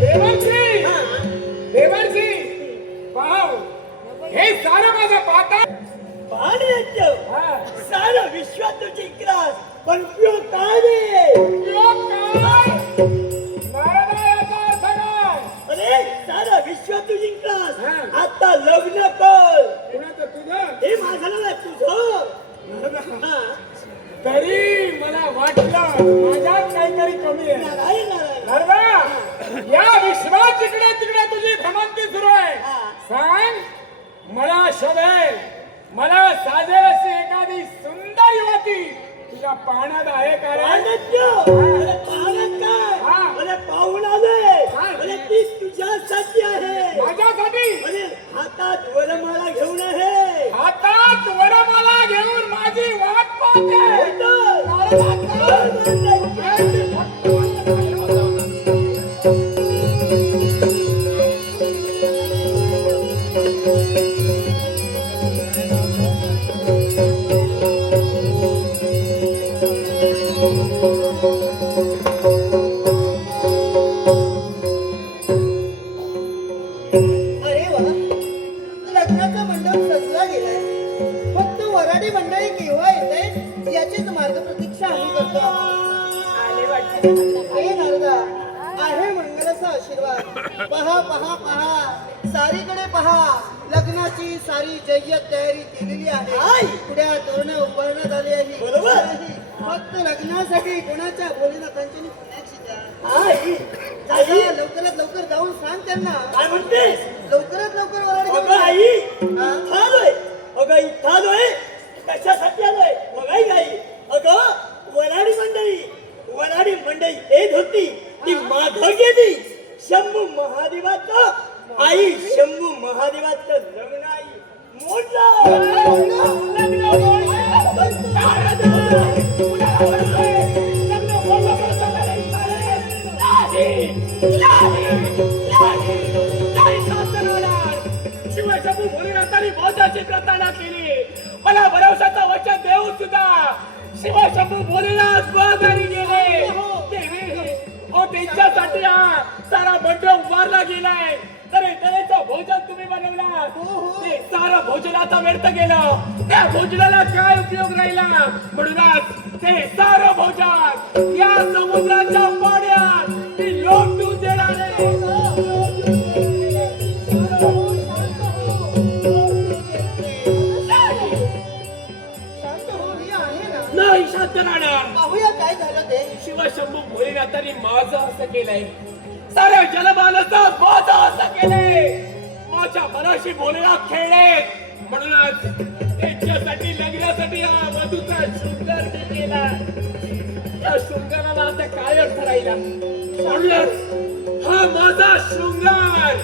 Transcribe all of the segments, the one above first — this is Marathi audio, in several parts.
देवांशी देवांशी पाव हे सारं माझं पाहता पाण्याचं सारं विश्वात जिंकलास पण उपयोग काय रे? उपयोग काय? नारदा याचा अर्थ काय? अरे सारं विश्वात तू जिंकलास आता लग्न कर. कुणाचं तुझं? हे माझं ना तुझं. नारदा तरी मला वाटलं माझ्यात काहीतरी कमी आहे. नारायण नारायण. नारदा या विश्वात जिकडे तिकडे तुझी भ्रमंती सुरू आहे. सांग मला शोधेल मला साजेल अशी एखादी सुंदर युवती तुझ्या पाण्यात आहे का रे? पाण्यात काय? अरे पाहून आले. अरे ती तुझ्यासाठी आहे. माझ्यासाठी? अरे हातात वरमाला घेऊन आहे. हातात वरमाला घेऊन माझी वाट पाहते. अरे वा, लग्नाचा मंडप सजला गेलाय. फक्त वराडी मंडळी केव्हा येते याचीच मार्ग प्रतीक्षा आम्ही करतो. आले वाटते. हे नारदा आहे मंगलाचा आशीर्वाद. पहा पहा पहा सारीकडे पहा लग्नाची सारी जय्यत तयारी केलेली आहे. पुढ्या तोरण उभारण्यात आली आहे. बरोबर. फक्त लग्नासाठी कोणाच्या भोलेनाथांची पुण्याची लवकरात लवकर जाऊन सांग त्यांना. काय म्हणतेस? लवकरात लवकर वराडी अगं आई आलोय. अगं इथं आलोय. कशासाठी आलोय? बघाई गाई. अगं वराडी मंडळी येत होती ती माघ गेली. शंभू महादेवाचं आई शंभू महादेवाचं लग्न आई शिवशंभू भोलेनाथांनी बौद्धाची प्रतारणा केली. मला भरवशाचं वचन देऊन सुद्धा शिवशंभू भोलेनाथ माघारी गेले. त्यांच्यासाठी हा सारा मंडप उभारला गेलाय. तऱ्हेचं भोजन तुम्ही बनवला. ते सारं भोजनाचा व्यर्थ गेलं. त्या भोजनाला काय उपयोग राहिला? म्हणूनच ते सारं भोजन या समुद्राच्या पाण्यात ती लोटून देणार आहे. नाही शांत राहणार. पाहूया काय झालं ते. शिवशंभू भोलेनाथांनी माझं असं केलंय. साऱ्या जलमालाचं माझं असं केलंय. माझ्या मनाशी भोलेनाथ खेळले. म्हणूनच त्यांच्यासाठी लग्नासाठी हा वधूचा शृंगार केला. या शृंगाराला आता काय अर्थ राहिला? म्हणूनच हा माझा शृंगार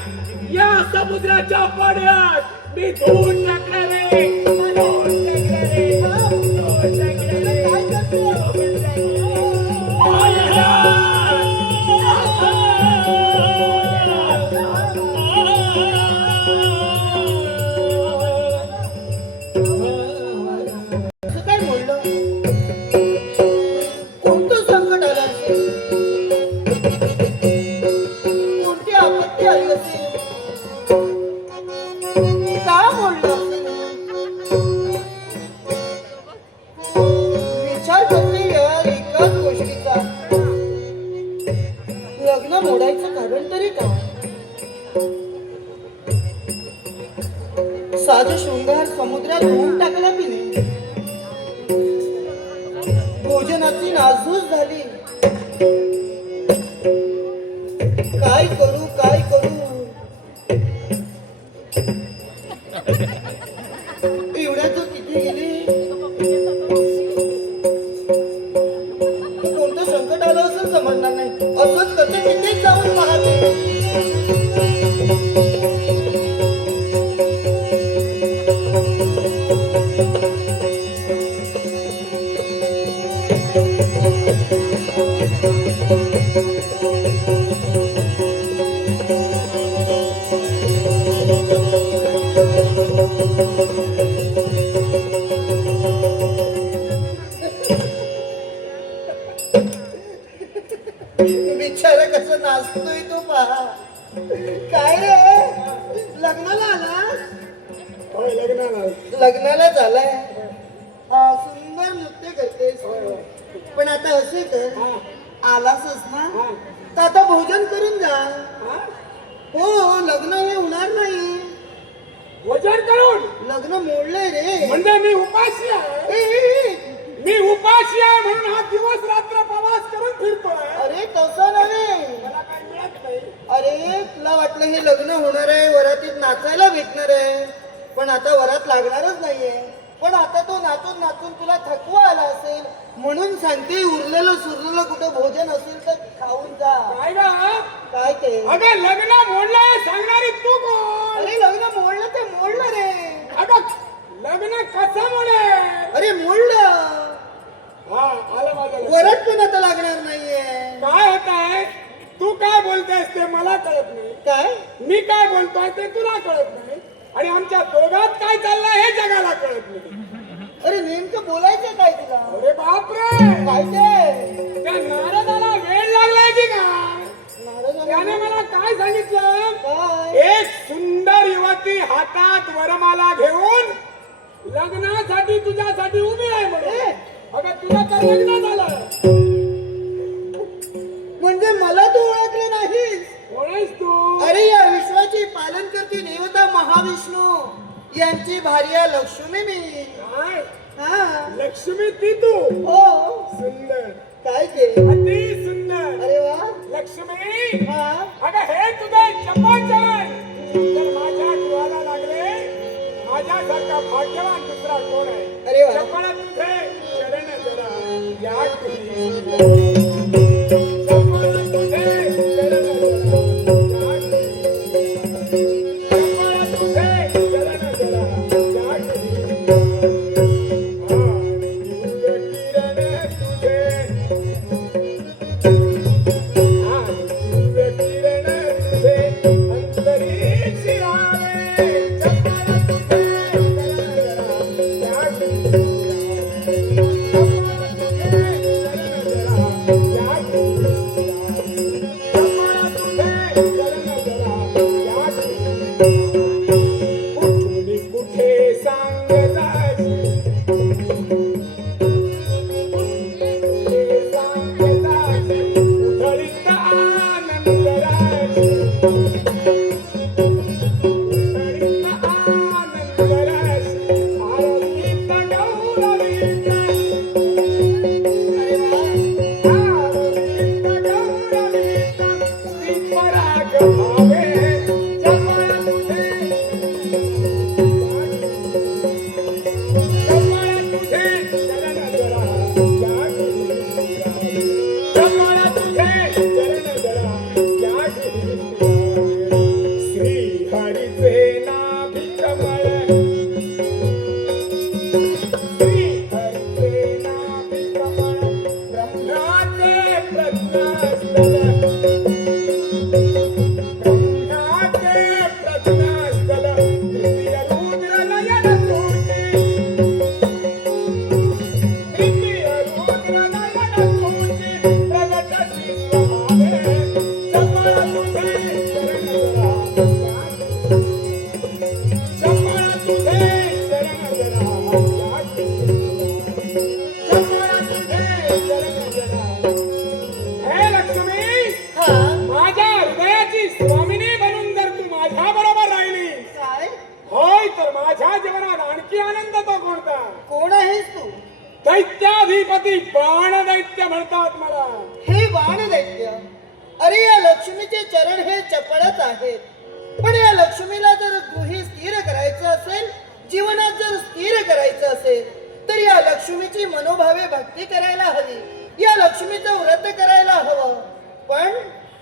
या समुद्राच्या पाण्यात मी धुवून टाकणार आहे. लग्न मोडायचं कारण तरी काय? साज शृंगार समुद्रात धुवून टाकला तिने. भोजनाची नासधूस झाली. काय करू काय करू? एवढ्या तो तिथे गेली. कोणतं संकट आलं असं समजणार नाही. असंच करते तिथेच जाऊन पाहते. बिचारा कसं नाचतोय तो पहा. काय रे लग्नाला आलास? होय लग्नाला. लग्नाला झालाय. सुंदर नृत्य करतेस. पण आता असे कर, आलासच ना तर आता भोजन करून जा. हो, लग्न हे होणार नाही. भोजन करून लग्न मोडलंय रे. म्हणजे मी उपाशी आहे. मी उपाशी आहे म्हणून हा दिवस रात्र प्रवास करून फिरतोय. अरे तसं नव्हे. मला काय मिळत नाही. अरे तुला वाटलं हे लग्न होणार आहे, वरातीत नाचायला भेटणार आहे, पण आता वरात लागणारच नाहीये. पण आता तो नाचून नाचून तुला थकवा आला असेल म्हणून सांगते, उरलेलं सुरलेलं कुठं भोजन असेल तर खाऊन जा. काय ग? काय ते? अगं लग्न मोडलंय सांगणारी तू कोण? अरे लग्न मोडलं ते मोडलं रे. अगं लग्न कसं मोडेल? अरे मोडलं. हा आलं माझं लक्षात. वरात पण आता लागणार नाहीये. काय होत आहे? तू काय बोलतेस ते मला कळत नाही. काय? मी काय बोलतोय ते तुला कळत नाही. आणि आमच्या दोघात काय चाललंय हे जगाला कळत नाही. अरे नेमकं बोलायचं काय तुला? अरे बापरे, काय ते? त्या नारदाला वेळ लागलाय की काय? महाराजांना त्याने मला काय सांगितलं? काय? एक सुंदर युवती हातात वरमाला घेऊन लग्नासाठी तुझ्यासाठी उभी आहे म्हणून. अगं तुला तर लग्न झालं. म्हणजे मला तू ओळखलं नाहीस? कोण आहेस तू? अरे या विश्वाची पालन करती देवता महाविष्णू यांची भार्या लक्ष्मी मी. काय? हा. लक्ष्मी ती तू? हो. सुंदर, काय ते? अति सुंदर. अरे वा. लक्ष्मी, हा. अगं हे तुझे चपाचरण तर माझ्या डोळ्याला लागले. माझ्यासारखा भाग्यवान दुसरा कोण आहे? अरे वा. चपळ तुझे चरण जरा या कृती. चपळ तुझे चरण जरा या कृती. चपळ तुझे चरण जरा या कृती. किरण तुझे कुठे सांग दैत्याधिपती बाण दैत्य म्हणतात मला. हे बाण दैत्य. अरे या लक्ष्मीचे चरण हे चपळच आहेत, पण या लक्ष्मीला जर गृही स्थिर करायचं असेल, जीवनात जर स्थिर करायचं असेल, तर या लक्ष्मीची मनोभावे भक्ती करायला हवी, या लक्ष्मीचं व्रत करायला हवं. पण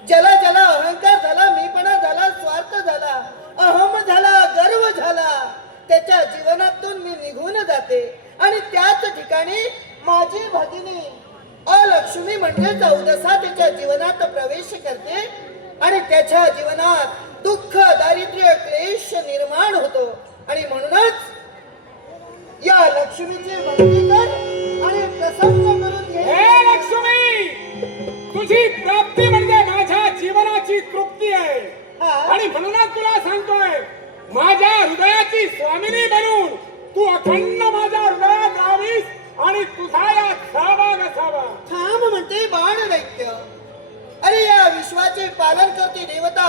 ज्याला ज्याला अहंकार झाला, मीपणा झाला, स्वार्थ झाला, अहम झाला, गर्व झाला, त्याच्या जीवनातून मी निघून जाते आणि त्याच ठिकाणी माझी भगिनी अलक्ष्मी म्हणजे चौदसा त्याच्या जीवनात प्रवेश करते आणि त्याच्या जीवनात दुःख, दारिद्र्य, क्लेश निर्माण होतो. आणि म्हणूनच या लक्ष्मीची भक्ती कर आणि प्रसन्न करून घे. हे लक्ष्मी, तुझी प्राप्ती म्हणजे माझ्या जीवनाची तृप्ती आहे. हा. आणि म्हणूनच तुला सांगतोय, माझ्या हृदयाची स्वामिनी बनून तू अखंड माझ्या हृदयात राहावीस आणि तुझा या सहभाग असावा. थांब म्हणते बाण दैत्य. अरे या विश्वाचे पालन करते देवता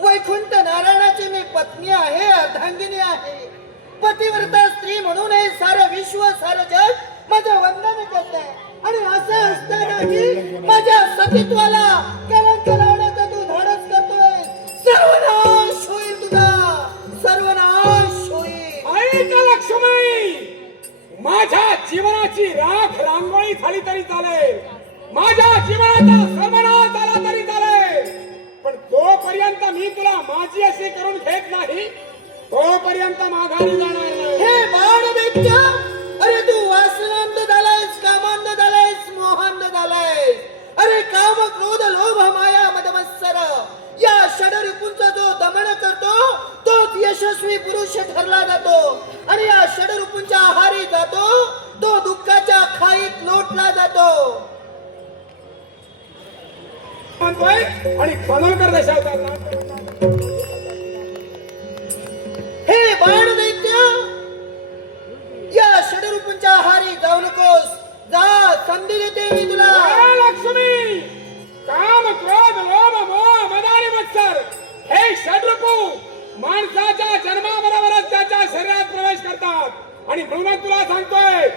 वैकुंठ नारायणाची मी पत्नी आहे, अर्धांगिनी आहे. पतिव्रता स्त्री म्हणून हे सारं विश्व सारं जग माझं वंदन करते. आणि असं असतानाही माझ्या सतीत्वाला कलंक लावण्याचा तू धाडस करतोय. सर्वनाश होईल तुझा, सर्वनाश होईल. ऐक लक्ष्मी, माझ्या जीवनाची राख रांगोळी झाली तरी चालेल, माझ्या जीवनाचा सर्वनाश झाला तरी चालेल, पण जोपर्यंत मी तुला माझी अशी करून घेत नाही तोपर्यंत माघारी जाणार नाही. हे बाण दैत्य, अरे तू वासनांध झालायस, कामांध झालायस, मोहांध झालायस. अरे काम क्रोध लोभ माया मदमत्सर या षडरिपूंचा जो दमन करतो तोच यशस्वी पुरुष ठरला जातो. आणि या षडरिपूंच्या आहारी जातो तो दुःखाच्या खाईत लोटला जातो. म्हणतोय आणि खानोलकर दशावतार हे बाण दैत्य, या षडरूपांच्या आहारी जाऊ नकोस. जा, संधी देते मी तुला. लक्ष्मी, काम क्रोध लोभ मोह मद आणि मत्सर हे षडरूपू माणसाच्या जन्माबरोबरच त्याच्या शरीरात प्रवेश करतात. आणि म्हणून तुला सांगतोय,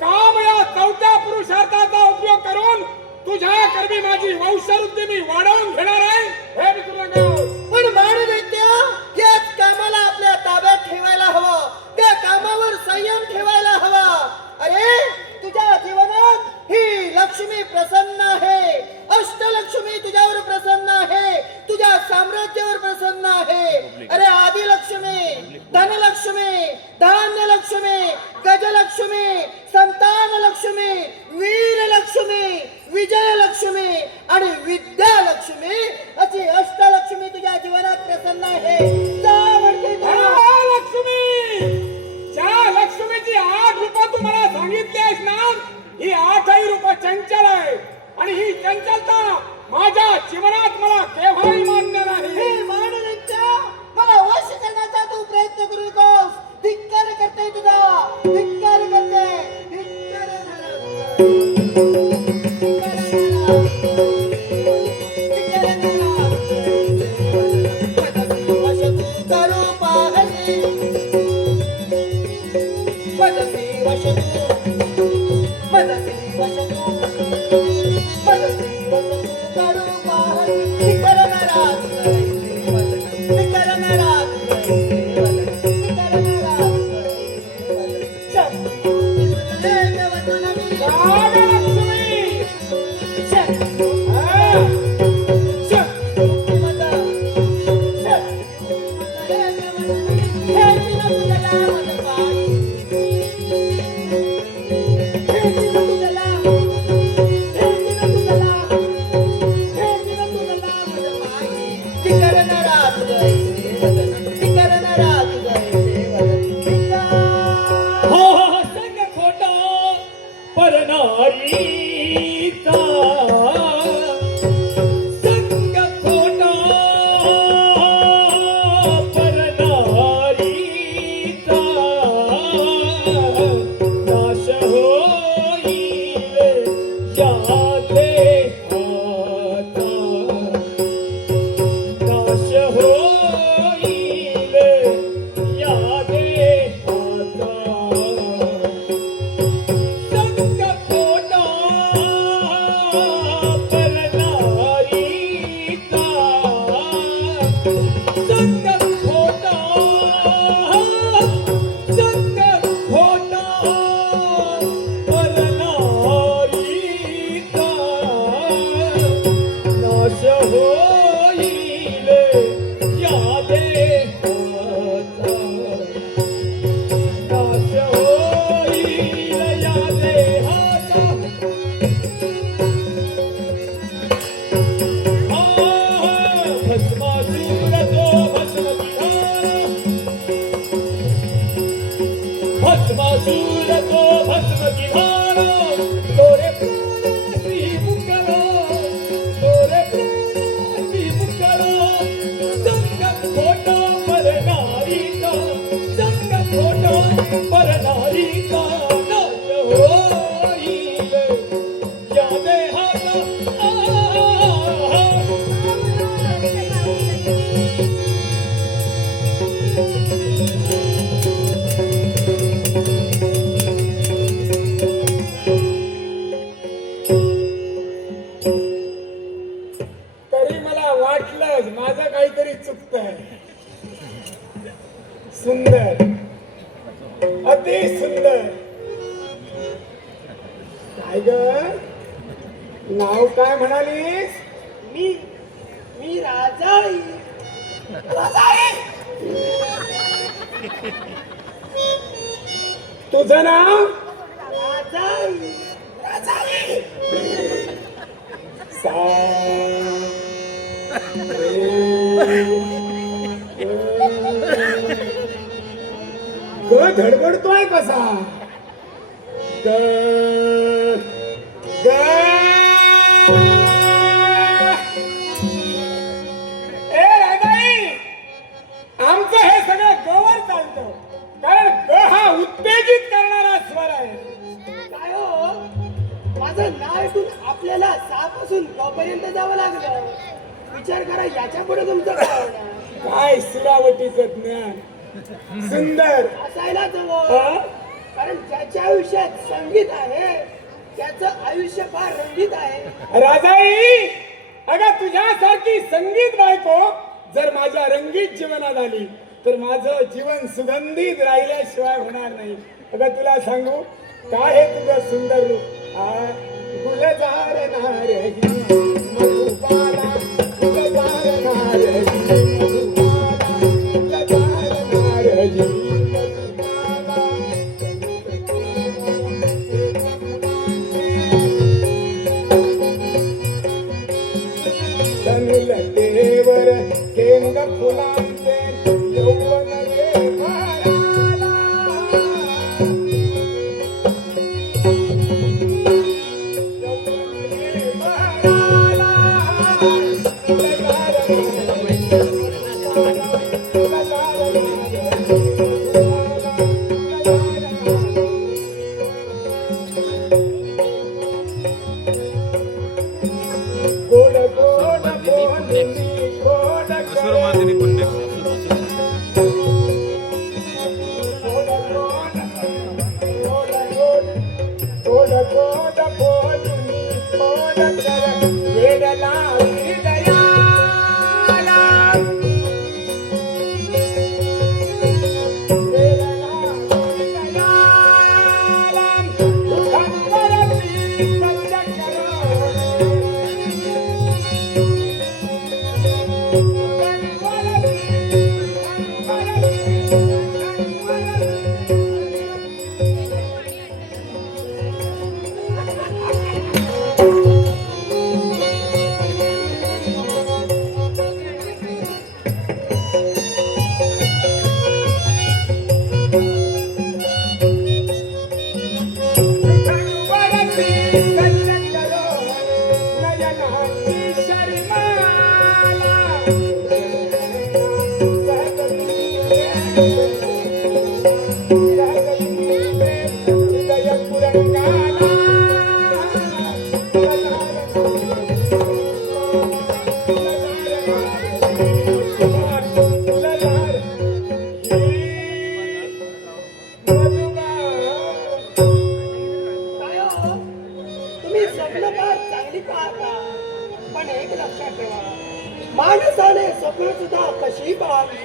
काम या चौथ्या पुरुषार्थाचा उपयोग करून तुझ्या कर्मी माझी वंशवृद्धी मी वाढवून घेणार आहे, हे मी तुला सांगतो. पण बाण दैत्य, याच कामाला आपल्या ताब्यात ठेवायला हवं, त्या कामावर संयम ठेवायला हवा. अरे तुझ्या जीवनात ही लक्ष्मी प्रसन्न आहे, अष्टलक्ष्मी तुझ्यावर प्रसन्न आहे, तुझ्या साम्राज्यावर प्रसन्न आहे. अरे आदिलक्ष्मी, धनलक्ष्मी, धान्य लक्ष्मी, गजलक्ष्मी, संतान लक्ष्मी, वीर लक्ष्मी, विजय लक्ष्मी आणि विद्या लक्ष्मी अशी अष्टलक्ष्मी तुझ्या जीवनात प्रसन्न आहे. जा म्हणते जा. लक्ष्मी, ज्या लक्ष्मीची 8 रूपं तू मला सांगितली आहेस ना, ही 8ही रूपं चंचल आहे. आणि ही चंचलता माझ्या जीवनात मला केव्हाही मान्य नाही. हे बाण दैत्य, मला वश करण्याचा तू प्रयत्न करू नकोस. धिक्कार करते तुझा, धिक्कार करते, धिक्कार उत्तर. सुंदर, अति सुंदर. काय ग, नाव काय म्हणालीस? मी राजाई. तुझं नाव? राजाई. सा ग धडधडतोय कसा? ग ग ए राजाई, आमचं हे सगळं गवर चालतं, कारण ग हा उत्तेजित करणारा स्वर आहे. काय हो, माझं नाव ऐकून आपल्याला सापासून पर्यंत जावं लागलं. विचार करा, याच्या पुढे तुमचं काय होणार? काय सुरावटीचं ज्ञान. सुंदर असायलाच हा? हवं, कारण ज्याच्या आयुष्यात संगीत आहे त्याचं आयुष्य फार रंगीत आहे. राजाई, अगं तुझ्यासारखी संगीत बायको जर माझ्या रंगीत जीवनात आली तर माझं जीवन सुगंधित राहिल्याशिवाय होणार नाही. अगं तुला सांगू काय हे तुझं सुंदर रूप. गुलजार नारही मधुबाला, गुलजार नारही मधुबाला, गुलजार नारही मधुबाला. तनुल देवर केंद फुलांचे यौवन रे भराला. गोड गोड बोलणी, गोड सुरमार्दिनी पुण्य गोड गोड बोलणी, गोड कर वेड लावली दयाला. वेड लावली दयाला, दुःखांवरती सत्य करो. काय हो, तुम्ही स्वप्न फार चांगली पाहता, पण एक लक्षात ठेवा, माणसाने स्वप्न सुद्धा कशी पाहावी.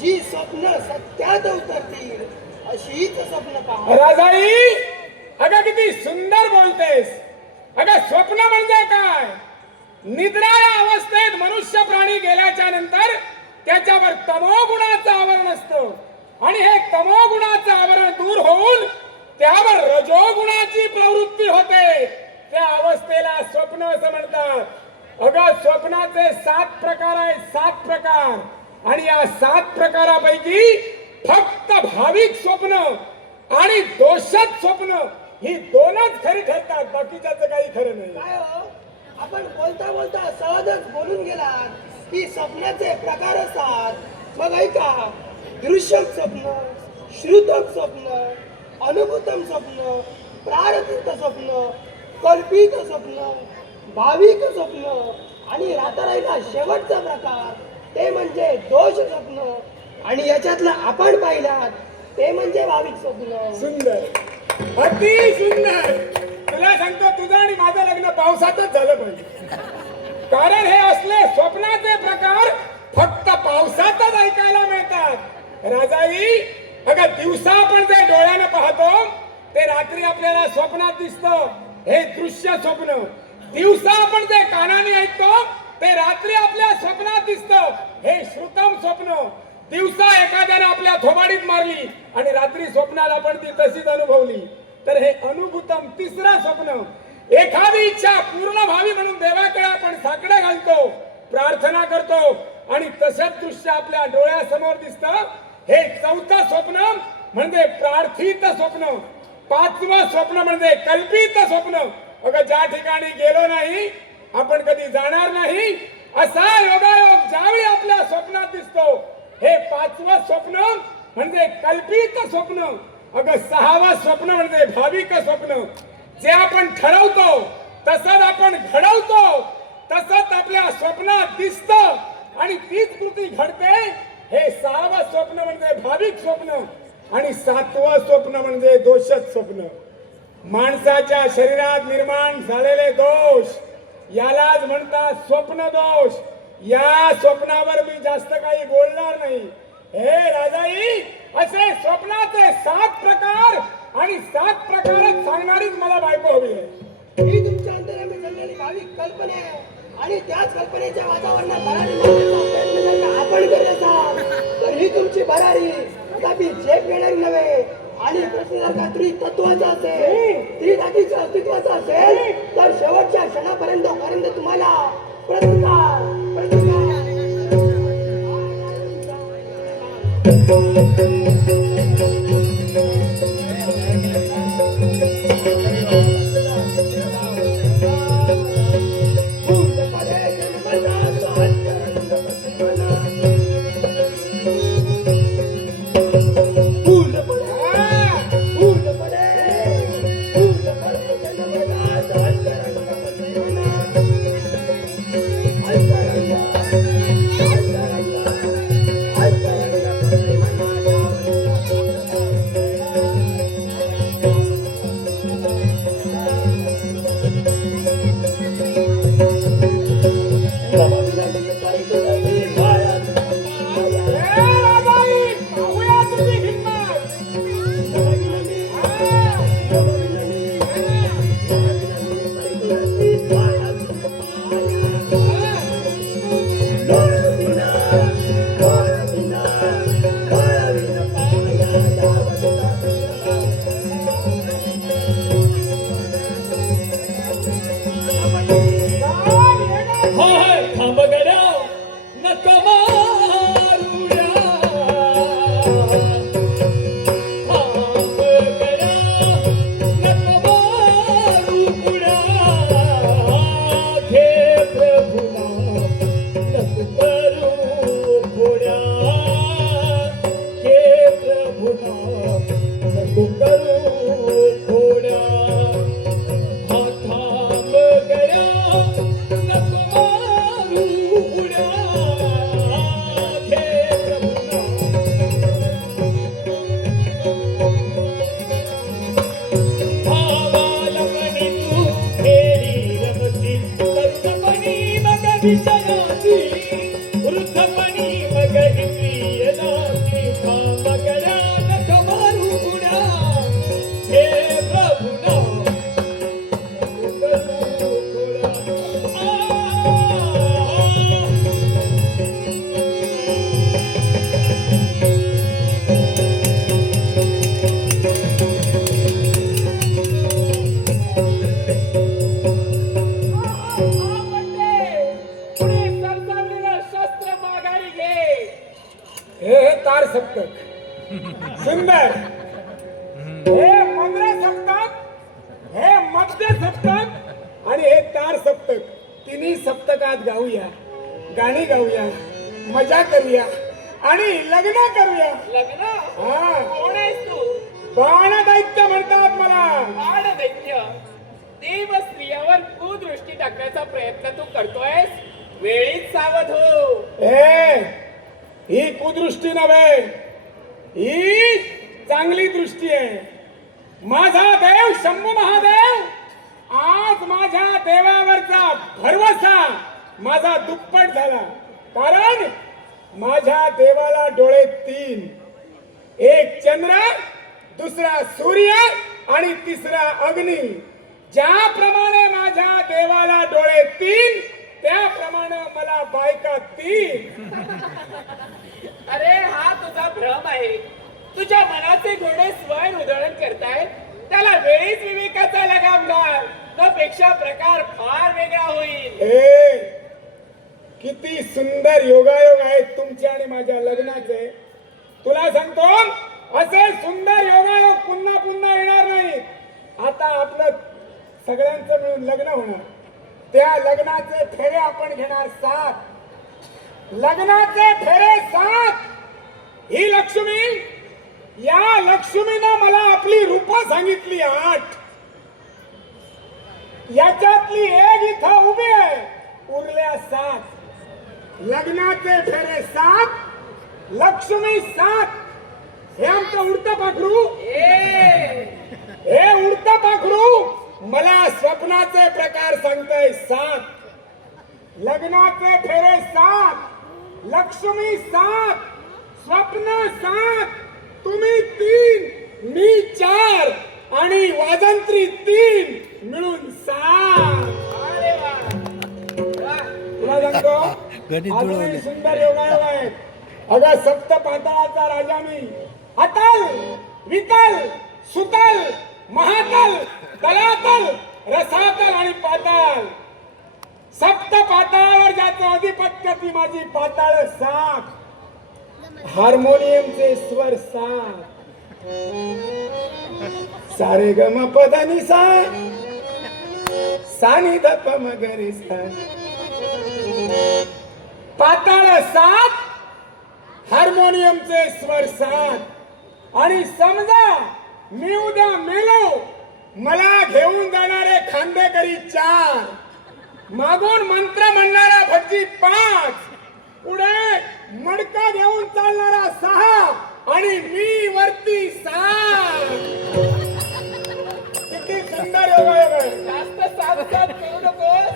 जी स्वप्न सत्यात उतरतील अशीच स्वप्न पहा. राजाई, अगं किती सुंदर बोलतेस. अगं स्वप्न म्हणजे काय? निद्राया अवस्थेत मनुष्य प्राणी गेल्याच्या नंतर त्याच्यावर तमोगुणाचं आवरण असतं आणि हे तमोगुणाचं आवरण दूर होऊन त्यावर रजोगुणाची प्रवृत्ती होते. त्या अवस्थेला स्वप्न असं म्हणतात. अगं स्वप्नाचे 7 प्रकार आहेत, 7 प्रकार. आणि या 7 प्रकारापैकी फक्त भाविक स्वप्न आणि दोषद स्वप्न ही 2च खरी ठरतात, बाकीच्याचं काही खरं नाही. काय हो, आपण बोलता बोलता सहजच बोलून गेलात की स्वप्नाचे प्रकार असतात. मग ऐका, दृश्यम स्वप्न, श्रुतम स्वप्न, अनुभूतम स्वप्न, प्रारब्ध स्वप्न, कल्पित स्वप्न, भाविक स्वप्न आणि राहता राहिला शेवटचा प्रकार ते म्हणजे दोष स्वप्न. आणि याच्यातलं आपण पाहिलात ते म्हणजे भाविक स्वप्न. सुंदर, अति सुंदर. तुला सांगतो, तुझं आणि माझं लग्न पावसातच झालं पाहिजे, कारण हे असले स्वप्नाचे प्रकार फक्त पावसातच ऐकायला मिळतात. राजाई, अगं दिवसा आपण जे डोळ्यानं पाहतो ते रात्री आपल्याला स्वप्नात दिसतं, हे दृश्य स्वप्न. दिवसा आपण जे कानाने ऐकतो ते रात्री आपल्या स्वप्नात दिसतं, हे श्रुतम स्वप्न. दिवसा एखाद्याने आपल्या थोबाडीत मारली आणि रात्री स्वप्नात आपण ती तशीच अनुभवली, तर हे अनुभूतम तिसरं स्वप्न. एखादी इच्छा पूर्ण व्हावी म्हणून देवाकडे आपण साकडे घालतो, प्रार्थना करतो आणि तसंच दृश्य आपल्या डोळ्यासमोर दिसतं, हे चौथं स्वप्न म्हणजे प्रार्थित स्वप्न. पाचवं स्वप्न म्हणजे कल्पित स्वप्न. अगं ज्या ठिकाणी गेलो नाही, आपण कधी जाणार नाही, असा योगायोग ज्यावेळी आपल्या स्वप्नात दिसतो, हे पाचवं स्वप्न म्हणजे कल्पित स्वप्न. अगं सहावं स्वप्न म्हणजे भाविक स्वप्न. जे आपण ठरवतो तसंच आपण घडवतो, तसंच आपल्या स्वप्नात दिसतं आणि तीच कृती घडते, हे सहावं स्वप्न म्हणजे भाविक स्वप्न. आणि सातवं स्वप्न म्हणजे दोषच स्वप्न. माणसाच्या शरीरात निर्माण झालेले दोष यालाच म्हणतात स्वप्न दोष. या स्वप्नावर मी जास्त काही बोलणार नाही. हे राजाई, असे स्वप्नाचे 7 प्रकार आणि 7 प्रकारच सांगणारीच मला बायको हवी आहे. ही तुमच्या अंतराने चाललेली भाविक कल्पना आहे आणि त्याच कल्पनेच्या वातावरणात भरारी मारण्याचा प्रयत्न जर का आपण करत असाल तर ही तुमची भरारी कदापि झेप घेणारी नव्हे. आणि प्रश्न जर का त्रितत्वाचा असेल, त्रिधातूच्या अस्तित्वाचा असेल, तर शेवटच्या क्षणापर्यंत तुम्हाला प्रतिकार तार सप्तक सुंदर. हे 15 सप्तक, हे मध्य सप्तक आणि हे तार सप्तक, तिन्ही सप्तकात गाऊया, गाणी गाऊया, मजा करूया आणि लग्न करूया. लग्न? हा, कोण आहेस तू? बाण दैत्य म्हणतात मला. बाण दैत्य? देव स्त्रियावर कुदृष्टी टाकण्याचा प्रयत्न तू करतोयस, वेळीच सावध हो. ही कुदृष्टी नव्हे, ही चांगली दृष्टी आहे. माझा देव शंभू महादेव आज माझ्या देवावरचा भरवसा माझा दुप्पट झाला. कारण माझ्या देवाला डोळे तीन, एक चंद्र, दुसरा सूर्य आणि तिसरा अग्नी. ज्याप्रमाणे माझ्या देवाला डोळे तीन, त्याप्रमाणे मला बायका तीन. अरे हा तुझा भ्रम आहे. तुझ्या मनाचे घोडे स्वयं उधळण करतायत. त्याला वेळीच विवेकाचा लगाम घाल, त्यापेक्षा प्रकार फार वेगळा होईल. ए, किती सुंदर योगायोग आहेत तुमच्या आणि माझ्या लग्नाचे. तुला सांगतो, असे सुंदर योगायोग पुन्हा पुन्हा येणार नाही. आता आपलं सगळ्यांचं मिळून लग्न होणार. त्या लग्नाचे फेरे आपण घेणार 7. लग्नाचे फेरे 7. ही लक्ष्मी, या लक्ष्मीनं मला आपली रूप सांगितली 8. याच्यातली एक इथं उभी आहे, उरल्या 7. लग्नाचे फेरे 7, लक्ष्मी 7. हे आमचं उडतं पाखरू. हे उडतं पाखरू मला स्वप्नाचे प्रकार सांगतंय 7. लग्नाचे फेरे 7, लक्ष्मी 7, स्वप्न 7, तुम्ही 3, मी 4 आणि वाजंत्री 3 मिळून 7. अरे वा वा. तुला सांगतो, अजूनही सुंदर योगायोग आहेत. अगं सप्त पाताळाचा राजा मी. अतल, वितल, सुतल, महातल, तलातल, रसातल आणि पाताळ. सप्त पाताळावर ज्याचं अधिपत्य ती माझी पाताळ 7. हार्मोनियमचे स्वर 7. सारे गम पद नि सा, सानी ध प म ग रे सा. पाताळ 7, हार्मोनियमचे स्वर 7. आणि समजा मी उद्या मेलो, मला घेऊन जाणारे खांदेकरी 4, मागून मंत्र म्हणणारा भटजी 5, पुढे मडका घेऊन चालणारा 6 आणि मी वरती 7. किती सुंदर योगायोग आहे. जास्त 7 करू नकोस.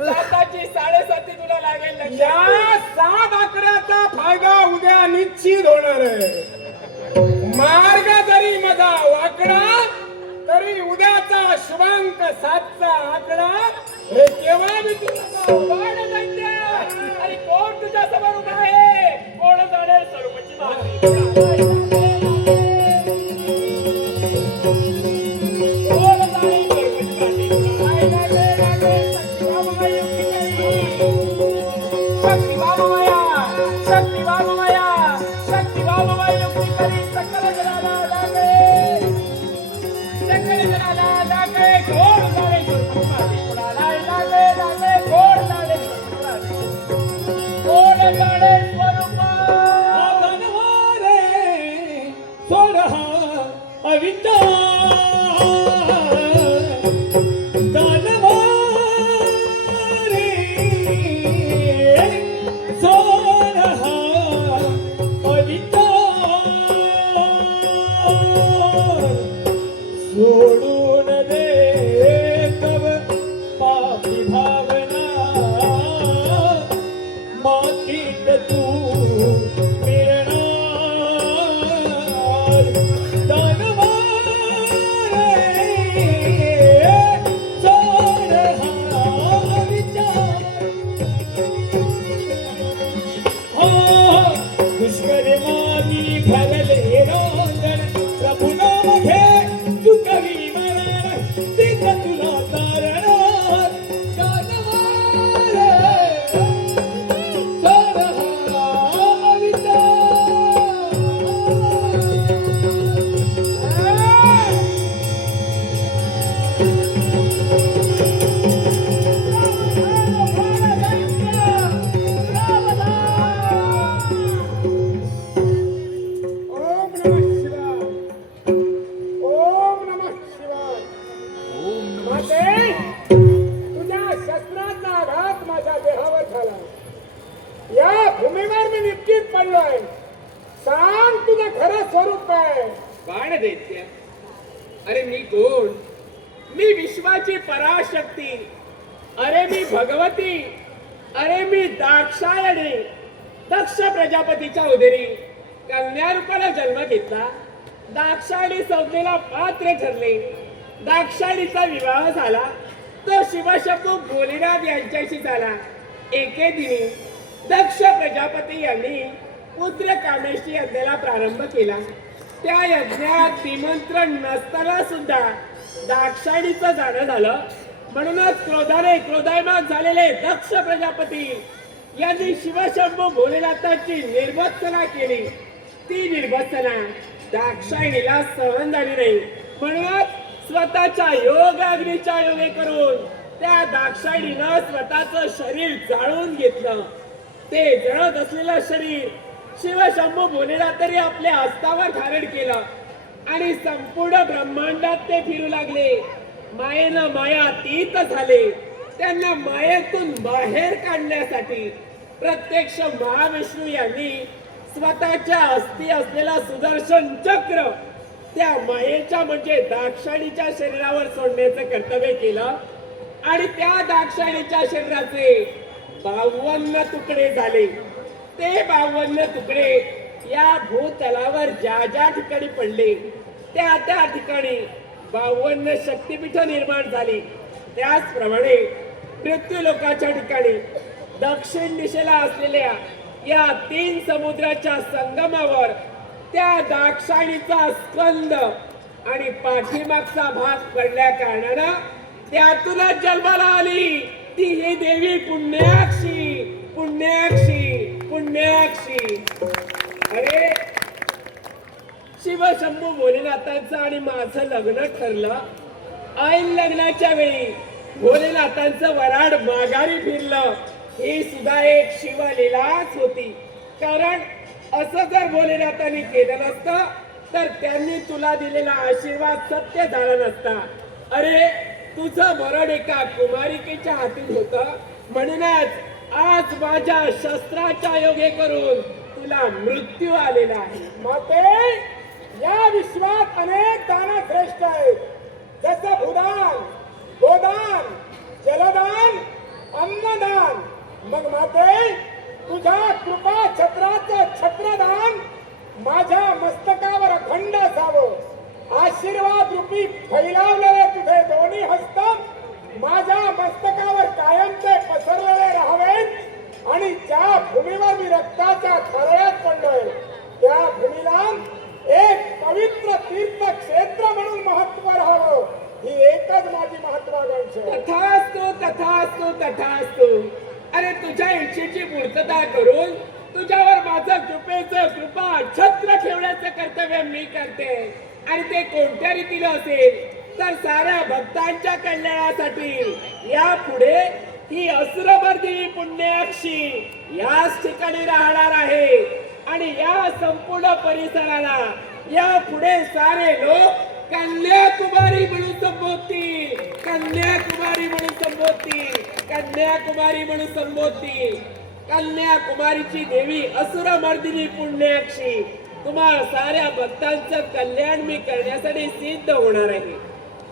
7ची 7.5 तुला लागेल. लक्षात या 7 आकड्याचा फायदा उद्या निश्चित होणार आहे. मार्ग जरी माझा वाकडा, तरी उद्याचा शुभांक 7चा आकडा हे केव्हा मी तुला आणि कोण तुझ्या समोर उभा आहे? कोण जाणे स्वरूपाची मागणी? कोण जाणे स्वरूपाची मागणी? शक्ती बाबाया, शक्ती बाबाया, शक्ती बाबाया युक्ती करी सकल जनाला लागे, सकल जनाला लागे. कोण जाणे स्वरूपाची मागणी? कुणाला लागे लागे, कोण जाणे स्वरूपाची मागणी? कोण जाणे स्वरूपा? सोड हा अविचार. सोडून दे तव पापी भावना, मातीत तू मिळणार. दानवारे सोड हा विचार. दुष्कर माती भरले रांगण, प्रभु नाम घे चुकवी मरण, तिथ तुला तारणार. दानवारे सोड हा विचार. ओम नमः शिवाय. ओम नमः शिवाय. माते, तुझ्या शस्त्राचा आघात माझ्या देहावर झाला. या भूमीवर मी निश्चित पडलोय. सांग तुझं खरं स्वरूप काय? बाण दैत्य, अरे मी कोण? मी विश्वाची पराशक्ती. अरे मी भगवती. अरे मी दाक्षायणी. दक्ष प्रजापतीच्या उदरी कन्या रूपाला जन्म घेतला. दाक्षायणी संज्ञेला पात्र ठरले. दाक्षायणीचा विवाह झाला. तो शिवशंभू भोलेनाथ यांच्याशी झाला. एके दिनी दक्ष प्रजापती यांनी पुत्र कामेशी यज्ञाला प्रारंभ केला. त्या यज्ञात निमंत्रण नसताना सुद्धा दाक्षायणीचं जाणं झालं. म्हणूनच क्रोधाने क्रोधायमान झालेले दक्ष प्रजापती यांनी शिवशंभू भोलेनाथाची निर्भत्सना केली. ती निर्भत्सना दाक्षायणीला सहन झाली नाही. म्हणूनच स्वतःच्या योग अग्नीच्या योगे करून त्या दाक्षायणीनं स्वतःचं शरीर जाळून घेतलं. ते जळत असलेलं शरीर शिवशंभू भोलेनाथांनी आपल्या हस्तावर धारण केलं आणि संपूर्ण ब्रह्मांडात ते फिरू लागले. मायेनं मायातीत झाले. त्यांना मायेतून बाहेर काढण्यासाठी प्रत्यक्ष महाविष्णू यांनी स्वतःच्या हस्ती असलेला सुदर्शन चक्र त्या मायेच्या म्हणजे दाक्षायणीच्या शरीरावर सोडण्याचं कर्तव्य केलं आणि त्या दाक्षायणीच्या शरीराचे 52 तुकडे झाले. ते 52 तुकडे या भूतलावर ज्या ज्या ठिकाणी पडले त्या त्या ठिकाणी 52 शक्तिपीठ निर्माण झाली. त्याचप्रमाणे मृत्यूलोकाच्या ठिकाणी दक्षिण दिशेला असलेल्या या 3 समुद्राच्या संगमावर त्या दाक्षायणीचा स्कंद आणि पाठीमागचा भाग पडल्या कारणानं त्यातूनच जन्माला आली ती ही देवी पुण्याक्षी पुण्याक्षी पुण्याक्षी. अरे शिवशंभू भोलेनाथांचं आणि माझं लग्न ठरलं. ऐन लग्नाच्या वेळी भोलेनाथांचं वराड माघारी फिरलं. ही सुद्धा एक शिवलीलाच होती. कारण असं जर भोलेनाथांनी केलं नसतं तर त्यांनी तुला दिलेला आशीर्वाद सत्य झाला नसता. अरे तुझं मरण एका कुमारिकेच्या हाती होतं. म्हणूनच आज माझ्या शस्त्राच्या योगे करून तुला मृत्यू आलेला आहे. माते, या विश्वात अनेक दान श्रेष्ठ आहेत. जसं भूदान, गोदान, जलदान, अन्नदान. मग माते, तुझ्या कृपा छत्राचं छत्रदान माझ्या मस्तकावर अखंड असावं. आशीर्वाद रूपी फैलावलेले तुझे दोन्ही हस्त माझ्या मस्तकावर कायमचे पसरलेले राहावेत आणि ज्या भूमीवर मी रक्ताच्या थारोळ्यात पडलोय त्या भूमीला एक पवित्र तीर्थ क्षेत्र म्हणून महत्व राहावं. ही एकच माझी महत्वाकांक्षा. तथास्तु तथास्तु तथास्तु. अरे तुझ्या इच्छेची पूर्तता करून तुझ्यावर माझं कृपेचं कृपा छत्र ठेवण्याचं कर्तव्य मी करते. आणि ते कोणत्या रीतीने असेल तर साऱ्या भक्तांच्या कल्याणासाठी. यापुढे ही असुरमर्दिनी पुण्याक्षी याच ठिकाणी राहणार आहे आणि या संपूर्ण परिसराला यापुढे सारे लोक कन्याकुमारी म्हणून संबोधतील. कन्याकुमारी म्हणून संबोधतील. कन्याकुमारी म्हणून संबोधतील. कन्याकुमारीची देवी असुरमर्दिनी पुण्याक्षी तुम्हा साऱ्या भक्तांचं कल्याण मी करण्यासाठी सिद्ध होणार आहे.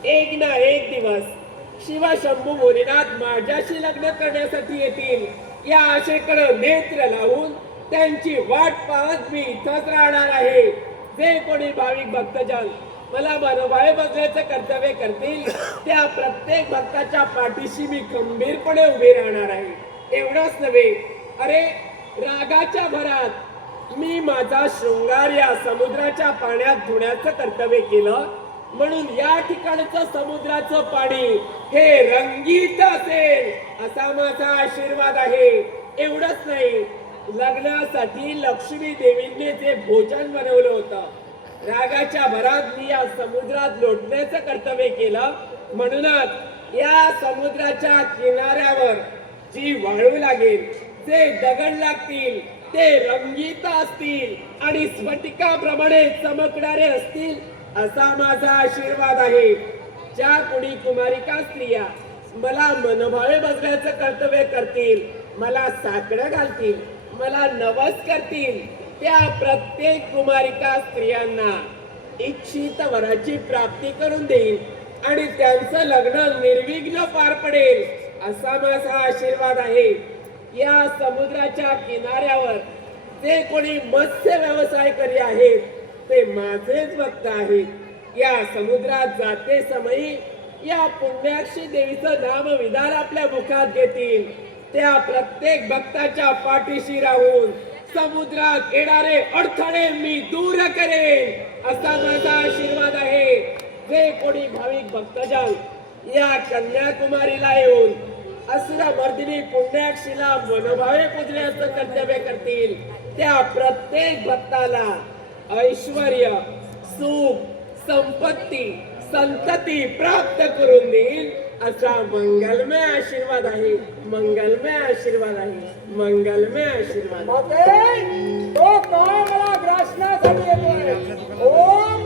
एक ना एक दिवस शिवशंभू भोलेनाथ माझ्याशी लग्न करण्यासाठी येतील या आशेकडे नेत्र लावून त्यांची वाट पाहत मी इथंच राहणार आहे. जे कोणी भाविक भक्तजन मला मनोभावे बघण्याचं कर्तव्य करतील त्या प्रत्येक भक्ताच्या पाठीशी मी खंबीरपणे उभे राहणार आहे. एवढंच नव्हे, अरे रागाच्या भरात मी माझा शृंगार या समुद्राच्या पाण्यात धुण्याचं कर्तव्य केलं. म्हणून या ठिकाणचं समुद्राचं पाणी हे रंगीत असेल असा माझा आशीर्वाद आहे. एवढंच नाही, लग्नासाठी लक्ष्मी देवींनी जे भोजन बनवलं होतं रागाच्या भरात मी या समुद्रात लोटण्याचं कर्तव्य केलं. म्हणूनच या समुद्राच्या किनाऱ्यावर जी वाळू लागेल, जे दगड लागतील ते रंगीत असतील आणि स्फटिकाप्रमाणे चमकणारे असतील असा माझा आशीर्वाद आहे. ज्या कोणी कुमारिका स्त्रिया मला मनोभावे बघण्याचं कर्तव्य करतील, मला साकडं घालतील, मला नवस करतील त्या प्रत्येक कुमारिका स्त्रियांना इच्छित वराची प्राप्ती करून देईल आणि त्यांचं लग्न निर्विघ्न पार पडेल असा माझा आशीर्वाद आहे. या समुद्राच्या किनाऱ्यावर जे कोणी मत्स्य व्यवसाय करी आहेत ते माझेच भक्त आहेत. या समुद्रात जाते समयी या पुण्याक्षी देवीचं नाम विधान आपल्या मुखात घेतील. त्या प्रत्येक भक्ताच्या पाठीशी राहून समुद्रात येणारे अडथळे मी दूर करेन असा माझा आशीर्वाद आहे. जे कोणी भाविक भक्तजन या कन्याकुमारीला येऊन असुरा मर्दिनी पुण्याक्षीला मनोभावे पूजण्याचं कर्तव्य करतील त्या प्रत्येक भक्ताला ऐश्वर्य, सुख, संपत्ती, संतती प्राप्त करून देईल असा मंगलमय आशीर्वाद आहे. मंगलमय आशीर्वाद आहे. मंगलमय आशीर्वाद. तो काळ मला ग्रासण्यासाठी येतोय. ओम